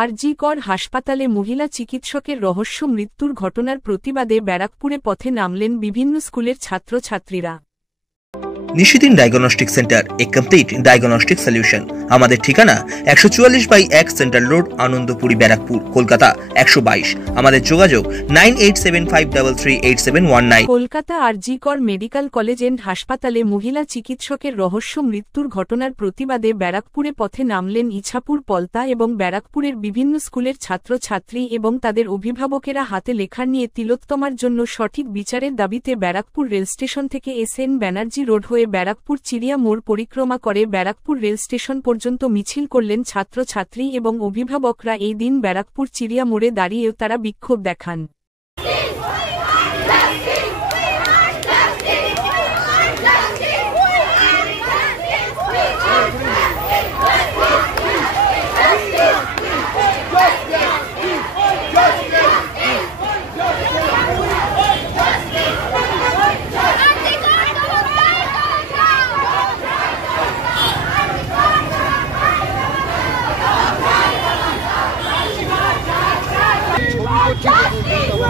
আর.জি. কর হাসপাতালে মহিলা চিকিৎসকের রহস্য মৃত্যুর ঘটনার প্রতিবাদে ব্যারাকপুরে পথে নামলেন বিভিন্ন স্কুলের ছাত্রছাত্রীরা। নিশিদিন ডায়াগনস্টিক সেন্টার, এ কমপ্লিট ডায়াগনস্টিক সলিউশন। আমাদের ঠিকানা 144/1 সেন্ট্রাল রোড, আনন্দপুরি, ব্যারাকপুর, কলকাতা 122। আমাদের যোগাযোগ 9875338719। কলকাতা আর.জি. কর মেডিকেল কলেজ এন্ড হাসপাতালে মহিলা চিকিৎসকের রহস্য মৃত্যুর ঘটনার প্রতিবাদে ব্যারাকপুরে পথে নামলেন ইছাপুর, পলতা এবং ব্যারাকপুরের বিভিন্ন স্কুলের ছাত্রছাত্রী এবং তাদের অভিভাবকেরা হাতে লেখা নিয়ে তিলোত্তমার জন্য সঠিক বিচারের দাবিতে ব্যারাকপুর রেলস্টেশন থেকে এস.এন. ব্যানার্জি রোড হয়ে ব্যারাকপুর চিড়িয়া মোড় পরিক্রমা করে ব্যারাকপুর রেল স্টেশন পর্যন্ত মিছিল করলেন ছাত্রছাত্রী এবং অভিভাবকরা। এই দিন ব্যারাকপুর চিড়িয়া মোড়ে দাঁড়িয়েও তারা বিক্ষোভ দেখান। Justice!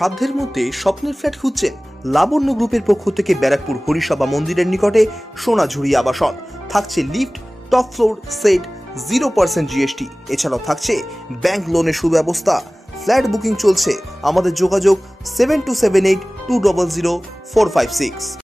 সাধ্যের মধ্যে স্বপ্নের ফ্ল্যাট খুঁজছেন? লাবণ্য গ্রুপের পক্ষ থেকে ব্যারাকপুর হরিসভা মন্দিরের নিকটে সোনাঝুরি আবাসন। থাকছে লিফট, টপ ফ্লোর, সেট, 0% GST। এছাড়াও থাকছে ব্যাংক লোনের সুব্যবস্থা। ফ্ল্যাট বুকিং চলছে। আমাদের যোগাযোগ 7278200456।